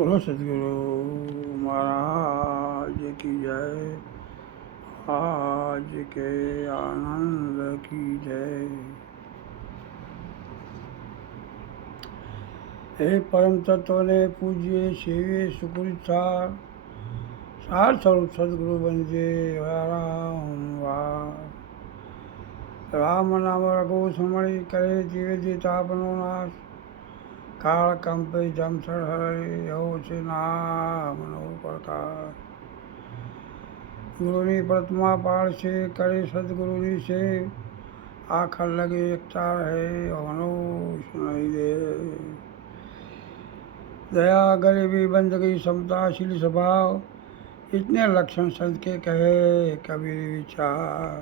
बोलो सदगुरु महाराज की जय। आज के आनंद की जय। हे परम तत्व ने पूज्य सेवे सुकृत सार स्वरूप सदगुरु बंदे राम नाम रघु सुमणि करे जीवे जीतापनो नाश काल कंपे जम हरे हो से नामनो प्रकाश गुरुनी प्रतिमा पाड़ से करे सदगुरुनी से आखर लगे एकता है मनो सुनाई दे। दया गरीबी बंदगी समताशील स्वभाव इतने लक्षण संत के कहे कबीर विचार।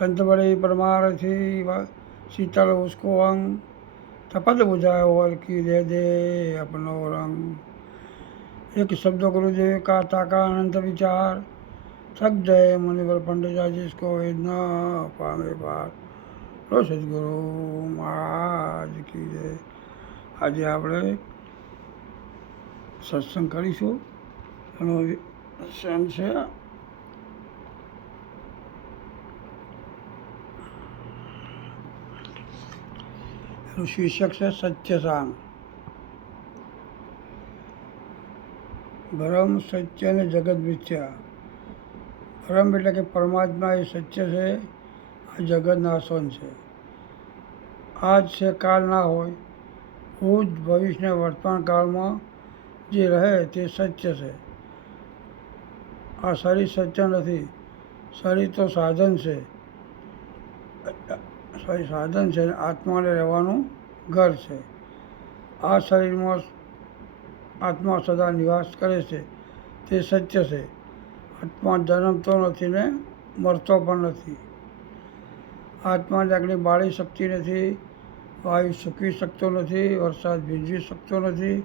संत बड़े परमारथी शीतल उसको अंग तपद बुझाए और की दे अपनो रंग। एक शब्द गुरुदेव का ताका अनंत विचार थक जाए मुनिवर पंडित जिसको वेद न पावे पार। लो सदगुरु महाराज की जय। આજે આપણે સત્સંગ કરીશું. એનો વિષય છે શીર્ષક છે સત્યસાંગ. બ્રહ્મ સત્ય અને જગત મિથ્યા. બ્રહ્મ એટલે કે પરમાત્મા એ સત્ય છે, આ જગત નાશવંત છે. આજ છે કાલ ના હોય, ભૂત ભવિષ્ય વર્તમાન કાળમાં જે રહે તે સત્ય છે. આ શરીર સત્ય નથી. શરીર તો સાધન છે. સાધન છે. આત્માને રહેવાનું ઘર છે. આ શરીરમાં આત્મા સદા નિવાસ કરે છે તે સત્ય છે. આત્મા જન્મતો નથી ને મરતો પણ નથી. આત્માને આગળ બાળી શકતી નથી, વાયુ સૂકવી શકતો નથી, વરસાદ ભીંજવી શકતો નથી.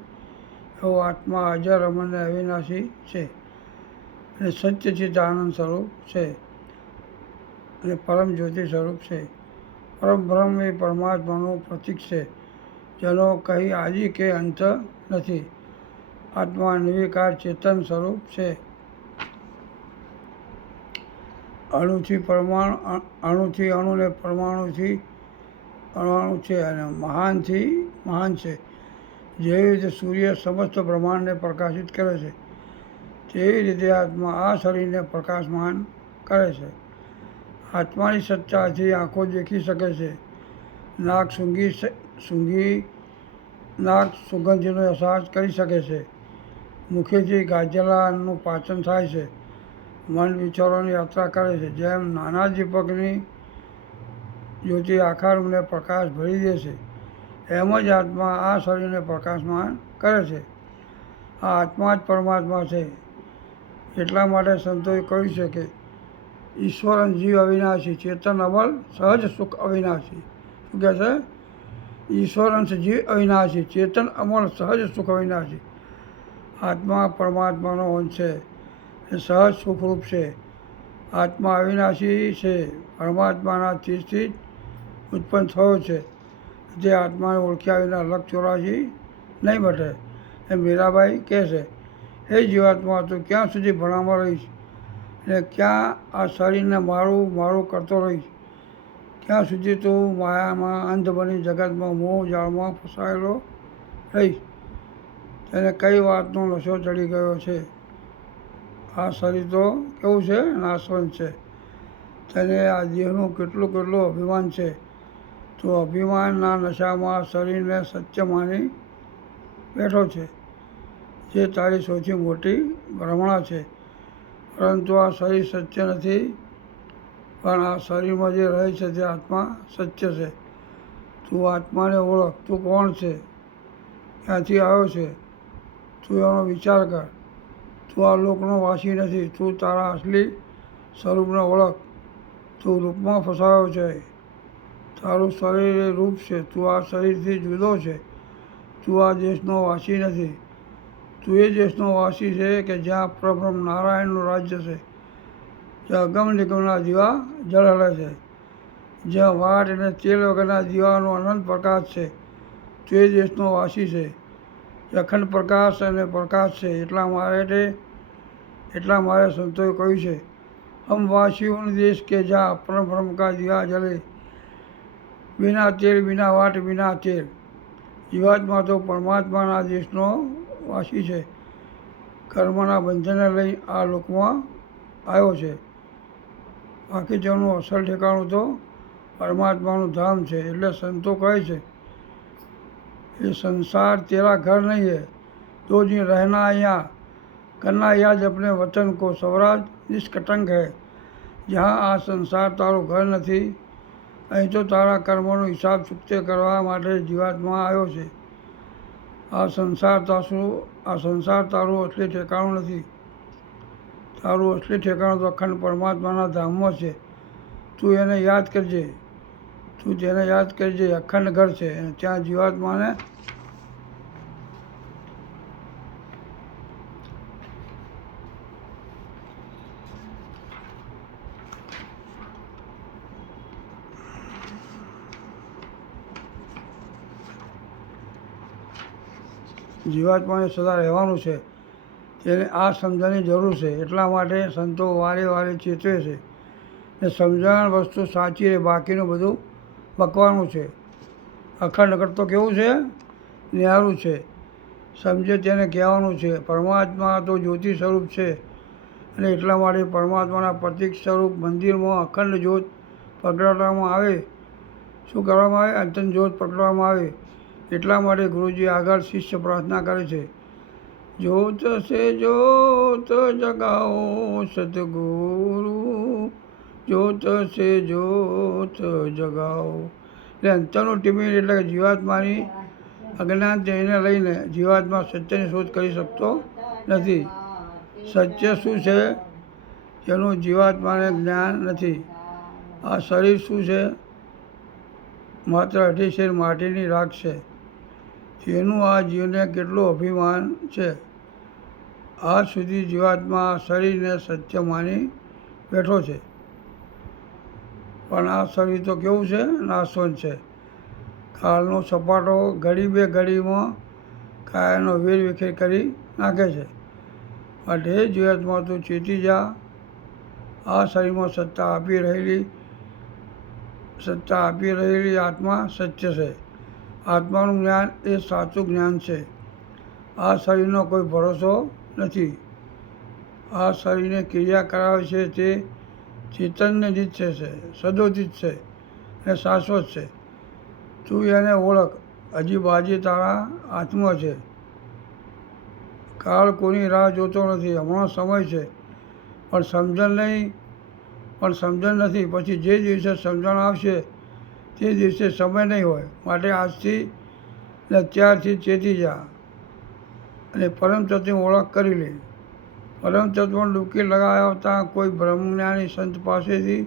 એવો આત્મા અજર અમર અને અવિનાશી છે અને સત્યચિત આનંદ સ્વરૂપ છે અને પરમ જ્યોતિ સ્વરૂપ છે. પરમ બ્રહ્મ એ પરમાત્માનું પ્રતીક છે જેનો કંઈ આદિ કે અંત નથી. આત્મા નિર્વિકાર ચેતન સ્વરૂપ છે. અણુથી પરમાણુ, અણુથી અણુ ને પરમાણુથી પરમાણુ છે અને મહાનથી મહાન છે. જેવી રીતે સૂર્ય સમસ્ત બ્રહ્માંડને પ્રકાશિત કરે છે તેવી રીતે આત્મા આ શરીરને પ્રકાશમાન કરે છે. આત્માની સત્તાથી આંખો દેખી શકે છે, નાક નાક સુગંધીનો અહેસાસ કરી શકે છે, મુખેથી ગાજેલાનું પાચન થાય છે, મન વિચારોની યાત્રા કરે છે. જેમ નાના દીપકની જ્યોતિ આખા રૂમને પ્રકાશ ભરી દે છે એમ જ આત્મા આ શરીરને પ્રકાશમાન કરે છે. આ આત્મા જ પરમાત્મા છે. એટલા માટે સંતોએ કહ્યું છે કે ઈશ્વર જીવ અવિનાશી, ચેતન અમલ, સહજ સુખ અવિનાશી. શું કહે છે? ઈશ્વર અંશ જીવ અવિનાશી, ચેતન અમલ, સહજ સુખ અવિનાશી. આત્મા પરમાત્માનો અંશ છે એ સહજ સુખરૂપ છે. આત્મા અવિનાશી છે, પરમાત્માના તેજથી ઉત્પન્ન થયો છે. જે આત્માને ઓળખ્યા વિના લખ 84 નહીં મટે. એ મીરાબાઈ કહે છે, હે જીવાત્મા તું ક્યાં સુધી ભણામાં રહીશ અને ક્યાં આ શરીરને મારું મારું કરતો રહીશ? ક્યાં સુધી તું માયામાં અંધ બની જગતમાં મોહ જાળમાં ફસાયેલો રહીશ? તેને કઈ વાતનો નશો ચડી ગયો છે? આ શરીર તો કેવું છે? નાશવંત છે. તેને આ દેહનું કેટલું કેટલું અભિમાન છે. તો અભિમાનના નશામાં શરીરને સત્ય માની બેઠો છે, જે તારી સૌથી મોટી ભ્રમણા છે. પરંતુ આ શરીર સત્ય નથી, પણ આ શરીરમાં જે રહે છે તે આત્મા સત્ય છે. તું આત્માને ઓળખ. તું કોણ છે? ક્યાંથી આવ્યો છે? તું એનો વિચાર કર. તું આ લોકનો વાસી નથી. તું તારા અસલી સ્વરૂપને ઓળખ. તું રૂપમાં ફસાયો છે. તારું શરીર એ રૂપ છે. તું આ શરીરથી જુદો છે. તું આ દેશનો વાસી નથી. તું એ દેશનો વાસી છે કે જ્યાં પરબ્રહ્મ નારાયણનું રાજ્ય છે, જ્યાં અગમ નિગમના દીવા ઝળહળે છે, જ્યાં વાટ અને તેલ વગરના દીવાનો અનંત પ્રકાશ છે. તે દેશનો વાસી છે. અખંડ પ્રકાશ અને પ્રકાશ છે. એટલા મારે સંતોએ કહ્યું છે, હમ વાસીઓનો દેશ કે જા પરમ બ્રહ્મ કા દિયા જલે, બિના તેલ બિના વાટ બિના તેલ. જીવાત્મા તો પરમાત્માના દેશનો વાસી છે. કર્મના બંધનને લઈ આ લોકમાં આવ્યો છે. બાકી તેનું અસલ ઠેકાણું તો પરમાત્માનું ધામ છે. એટલે સંતો કહે છે, ये संसार तेरा घर नहीं है, दो दिन रहना यहाँ, करना याद अपने वतन को, स्वराज निष्कटंक है. જ્યાં આ સંસાર તારું ઘર નથી, અહીં તો તારા કર્મોનો હિસાબ ચૂકતે કરવા માટે જીવાત્મા આવ્યો છે. આ સંસાર તારું અસલી ઠેકાણું નથી. તારું અસલી ઠેકાણું તો અખંડ પરમાત્માના ધામમાં છે. તું તેને યાદ કરજે. અખંડ ઘર છે અને ત્યાં જીવાત્માને સદા રહેવાનું છે. તેને આ સમજણની જરૂર છે. એટલા માટે સંતો વારે વારે ચેતવે છે ને સમજણ વસ્તુ સાચી રહે, બાકીનું બધું બકવાનું છે. અખંડ ઘર તો કેવું છે? નિહારું છે. સમજે તેને કહેવાનું છે. પરમાત્મા તો જ્યોતિ સ્વરૂપ છે અને એટલા માટે પરમાત્માના પ્રતિક સ્વરૂપ મંદિરમાં અખંડ જ્યોત પ્રગટાવવામાં આવે. શું કરવામાં આવે? અંતન જ્યોત પ્રગટાવવામાં આવે. એટલા માટે ગુરુજી આગળ શિષ્ય પ્રાર્થના કરે છે, જ્યોત સે જ્યોત જગાઓ સદગુરુ, જ્યોત સે જ્યોત જગાઓ. એટલે અંતરનું ટિમિન એટલે કે જીવાત્માની અજ્ઞાન તેને લઈને જીવાત્મા સત્યની શોધ કરી શકતો નથી. સત્ય શું છે જેનું જીવાત્માને જ્ઞાન નથી? આ શરીર શું છે? માત્ર અઢીસેર માટીની રાખ છે. તેનું આ જીવને કેટલું અભિમાન છે. આજ સુધી જીવાત્મા શરીરને સત્ય માની બેઠો છે, પણ આ શરીર તો કેવું છે? નાશવંત છે. કાળનો સપાટો ઘડી બે ઘડીમાં કાયાનો વેરવિખેર કરી નાખે છે. માટે જીવાત્મા તું ચેતી જા. આ શરીરમાં સત્તા આપી રહેલી આત્મા સત્ય છે. આત્માનું જ્ઞાન એ સાચું જ્ઞાન છે. આ શરીરનો કોઈ ભરોસો નથી. આ શરીરને ક્રિયા કરાવે છે તે ચેતનને છે, સદોદિત છે અને શાશ્વત છે. તું એને ઓળખ. હજી બાજી તારા હાથમાં છે. કાળ કોની રાહ જોતો નથી. હમણાં સમય છે, પણ સમજણ નથી. પછી જે દિવસે સમજણ આવશે તે દિવસે સમય નહીં હોય. માટે આજથી ને અત્યારથી ચેતી જા અને પરમતત્વની ઓળખ કરી લે. પરમતત્વને ડૂબકી લગાવતા કોઈ બ્રહ્મજ્ઞાની સંત પાસેથી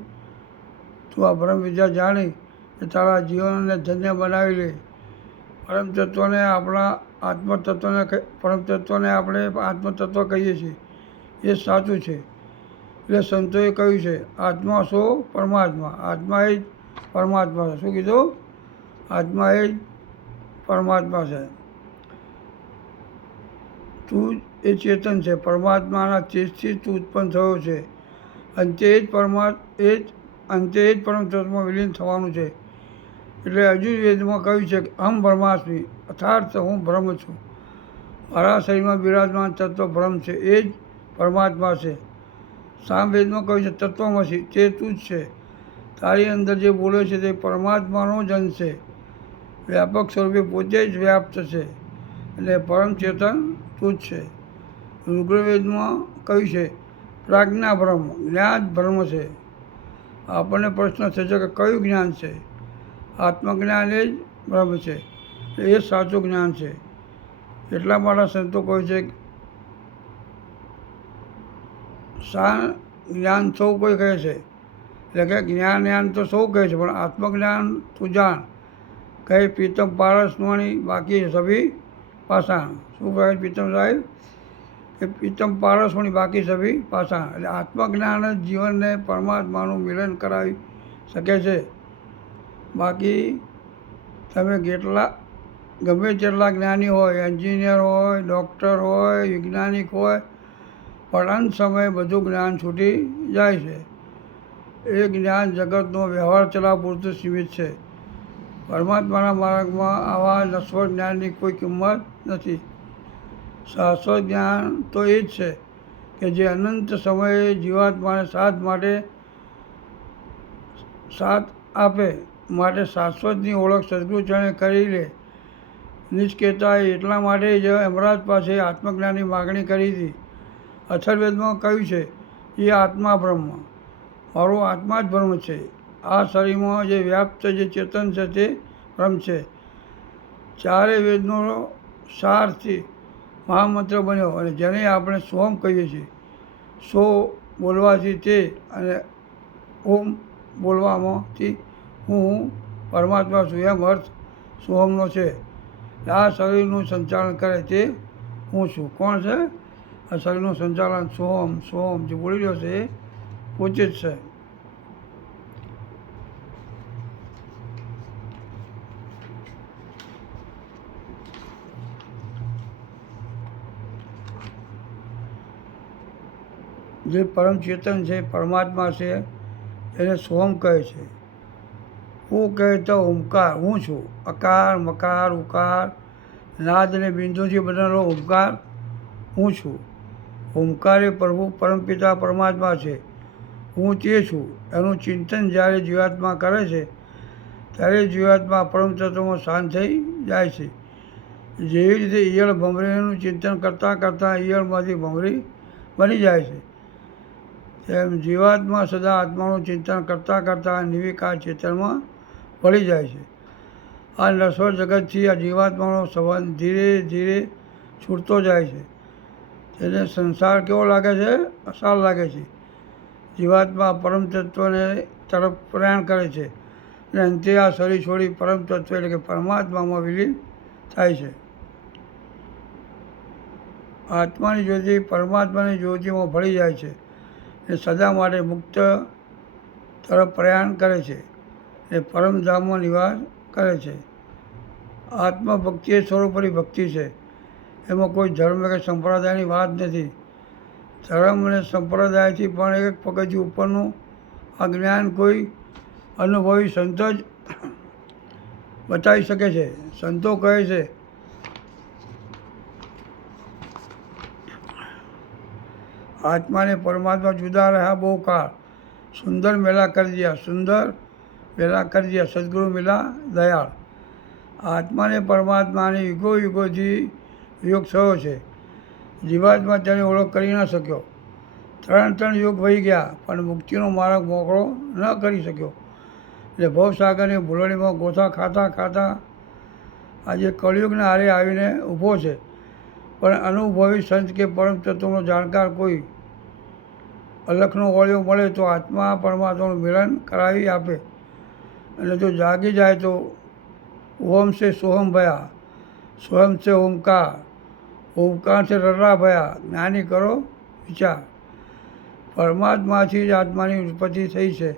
તું આ બ્રહ્મ વિદ્યા જાણી કે તારા જીવનને ધન્ય બનાવી લે. પરમતત્વને આપણે આત્મતત્વ કહીએ છીએ, એ સાચું છે. એટલે સંતોએ કહ્યું છે, આત્મા સો પરમાત્મા. આત્મા એ જ પરમાત્મા છે. શું કીધું? આત્મા એ જ પરમાત્મા છે. તું એ ચેતન છે. પરમાત્માના તેજથી તું ઉત્પન્ન થયો છે. અંતે એ જ પરમતત્વમાં વિલીન થવાનું છે. એટલે યજુર્વેદમાં કહ્યું છે કે અહમ બ્રહ્માસ્મિ, અર્થાત હું બ્રહ્મ છું. મારા શરીરમાં બિરાજમાન તત્વ બ્રહ્મ છે, એ જ પરમાત્મા છે. સામવેદમાં કહ્યું છે તત્વમસી, તે તું જ છે. તારી અંદર જે બોલે છે તે પરમાત્માનો જ અંશ છે. વ્યાપક સ્વરૂપે પોતે જ વ્યાપ્ત છે અને પરમ ચેતન તું જ છે. ઋગ્વેદમાં કહ્યું છે પ્રાજ્ઞા બ્રહ્મ, જ્ઞાન બ્રહ્મ છે. આપણને પ્રશ્ન થશે કે કયું જ્ઞાન છે? આત્મજ્ઞાન એ જ બ્રહ્મ છે. એ સાચું જ્ઞાન છે. એટલા માટે સંતો કહે છે જ્ઞાન સૌ કોઈ કહે છે. એટલે કે જ્ઞાન તો સૌ કહે છે, પણ આત્મજ્ઞાન તું જાણ. કહે પ્રીતમ પારસમણી બાકી સભી પાષાણ. શું કહે પ્રીતમ સાહેબ? કે પ્રીતમ પારસમણી બાકી સભી પાષાણ. એટલે આત્મજ્ઞાન જ જીવનને પરમાત્માનું મિલન કરાવી શકે છે. બાકી તમે ગમે તેટલા જ્ઞાની હોય, એન્જિનિયર હોય, ડૉક્ટર હોય, વૈજ્ઞાનિક હોય, પણ અંત સમયે બધું જ્ઞાન છૂટી જાય છે. એ જ્ઞાન જગતનો વ્યવહાર ચલાવવા પૂરતું સીમિત છે. પરમાત્માના માર્ગમાં આવા નશ્વર જ્ઞાનની કોઈ કિંમત નથી. શાશ્વત જ્ઞાન તો એ જ છે કે જે અનંત સમયે જીવાત્માને સાથ આપે. માટે શાશ્વતની ઓળખ સદગુરુચરણે કરી લે. નિષ્કેતાએ એટલા માટે જ યમરાજ પાસે આત્મજ્ઞાનની માગણી કરી હતી. અથર્વવેદમાં કહ્યું છે, એ આત્મા બ્રહ્મ, મારો આત્મા જ બ્રહ્મ છે. આ શરીરમાં જે વ્યાપ્ત જે ચેતન છે તે બ્રહ્મ છે. ચારે વેદનો સારથી મહામંત્ર બન્યો અને જેને આપણે સોમ કહીએ છીએ. સો બોલવાથી તે અને ઓમ બોલવામાંથી હું પરમાત્મા છું એમ અર્થ સોહમનો છે. આ શરીરનું સંચાલન કરે તે હું છું. કોણ છે આ શરીરનું સંચાલન? સોહમ જે બોલી રહ્યો છે એ પોતે જ છે. જે પરમ ચેતન છે, પરમાત્મા છે, એને સોહમ કહે છે. હું કહે તો ઓમકાર, હું છું. અકાર, મકાર, ઉકાર, નાદ અને બિંદુથી બનેલો ઓમકાર હું છું. ઓમકાર એ પ્રભુ પરમપિતા પરમાત્મા છે. હું તે છું એનું ચિંતન જ્યારે જીવાત્મા કરે છે ત્યારે જીવાત્મા પરમ તત્વમાં શાંત થઈ જાય છે. જેવી રીતે ઈયળ ભમરીનું ચિંતન કરતાં કરતાં ઈયળમાંથી ભમરી બની જાય છે, તેમ જીવાત્મા સદા આત્માનું ચિંતન કરતાં કરતાં નિર્વિકાર ચેતનમાં ભળી જાય છે. આ નશ્વર જગતથી આ જીવાત્માનો સંબંધ ધીરે ધીરે છૂટતો જાય છે. તેને સંસાર કેવો લાગે છે? અસાર લાગે છે. જીવાત્મા પરમ તત્વને તરફ પ્રયાણ કરે છે અને અંતે આ શરીર છોડી પરમ તત્વ એટલે કે પરમાત્મામાં વિલીન થાય છે. આત્માની જ્યોતિ પરમાત્માની જ્યોતિમાં ભળી જાય છે એ સદા માટે મુક્ત તરફ પ્રયાણ કરે છે એ પરમધામમાં નિવાસ કરે છે. આત્મભક્તિ એ સર્વોપરી ભક્તિ છે. એમાં કોઈ ધર્મ કે સંપ્રદાયની વાત નથી. ધર્મ અને સંપ્રદાયથી પણ એક પગથિયું ઉપરનું આ જ્ઞાન કોઈ અનુભવી સંત જ બતાવી શકે છે. સંતો કહે છે, આત્માને પરમાત્મા જુદા રહ્યા બહુ કાળ, સુંદર મેલા કરી દિયા સદગુરુ મિલા દયાળ. આત્માને પરમાત્માને યુગો યુગોથી વિયોગ થયો છે. જીવાત્મા તેની ઓળખ કરી ન શક્યો. 3 યુગ વહી ગયા પણ મુક્તિનો માર્ગ મોકળો ન કરી શક્યો. એટલે ભવસાગરની ભૂલડીમાં ગોથા ખાતા આજે કળિયુગના હારે આવીને ઊભો છે. પણ અનુભવી સંત કે પરમ તત્વનો જાણકાર કોઈ અલખનો ઓળિયો મળે તો આત્મા પરમાત્માનું મિલન કરાવી આપે. અને જો જાગી જાય તો ઓમ સે સોહમ ભયા, સોહમ સે ઓમકાર, ઓમકાર સે રર્રા ભયા. જ્ઞાની કરો વિચાર. પરમાત્માથી જ આત્માની ઉત્પત્તિ થઈ છે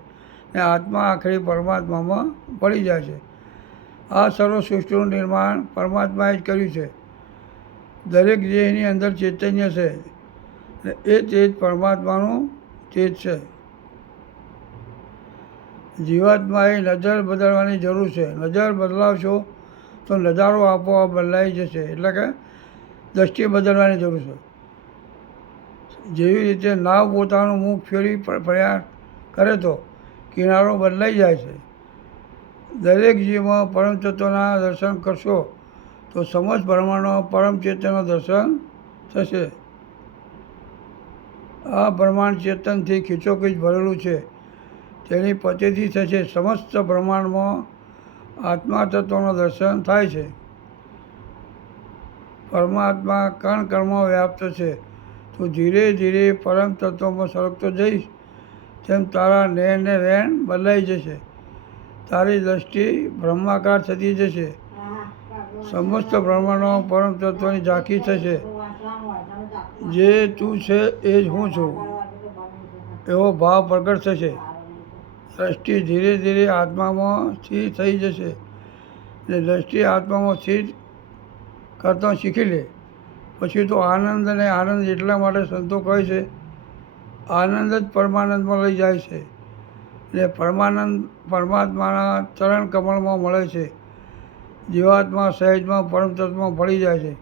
ને આત્મા આખરી પરમાત્મામાં ભળી જાય છે. આ સર્વ સૃષ્ટિનું નિર્માણ પરમાત્માએ જ કર્યું છે. દરેક દેહની અંદર ચૈતન્ય છે એ તેજ પરમાત્માનું તેજ છે. જીવાત્માએ નજર બદલવાની જરૂર છે. નજર બદલાવશો તો નજારો આપોઆપ બદલાઈ જશે. એટલે કે દ્રષ્ટિ બદલવાની જરૂર છે. જેવી રીતે નાવ પોતાનું મુખ ફેરી પ્રયાણ કરે તો કિનારો બદલાઈ જાય છે. દરેક જીવમાં પરમ તત્વના દર્શન કરશો તો સમસ્ત બ્રહ્માંડમાં પરમ ચેતનનું દર્શન થશે. આ બ્રહ્માંડ ચેતનથી ખીચોખીચ ભરેલું છે. તેની પતેથી થશે સમસ્ત બ્રહ્માંડમાં આત્મા તત્વનું દર્શન થાય છે. પરમાત્મા કણ કણમાં વ્યાપ્ત છે. તો ધીરે ધીરે પરમ તત્વમાં સરકતો જઈશ તેમ તારા નયન ને રેણ બદલાઈ જશે. તારી દ્રષ્ટિ બ્રહ્માકાર થતી જશે. સમસ્ત બ્રહ્માંડમાં પરમ તત્વની ઝાંખી થશે. જે તું છે એ જ હું છું એવો ભાવ પ્રગટ થશે. દ્રષ્ટિ ધીરે ધીરે આત્મામાં સ્થિર થઈ જશે. અને દ્રષ્ટિ આત્મામાં સ્થિર કરતાં શીખી લે પછી તો આનંદ અને આનંદ એટલા માટે સંતો કહે છે આનંદ જ પરમાનંદમાં લઈ જાય છે એટલે પરમાનંદ પરમાત્માના ચરણ કમળમાં મળે છે. જીવાત્મા સહેજમાં પરમ તત્વમાં ભળી જાય છે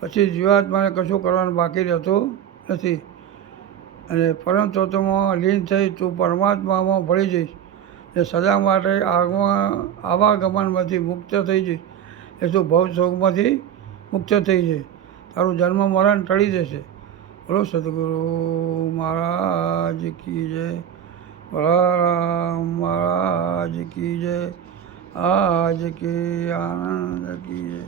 પછી જીવાત્માને કશું કરવાનું બાકી રહેતું નથી અને પરમ તત્વમાં લીન થઈ તું પરમાત્મામાં ભળી જઈશ એ સદા માટે આવાગમનમાંથી મુક્ત થઈ જઈશ એ તું ભવશોકમાંથી મુક્ત થઈ જઈશ તારું જન્મ મરણ ટળી જશે. બોલો સદગુરુ મહારાજ કી જય, બલરામ મહારાજ કી જય, આજ કે આનંદ કી જય.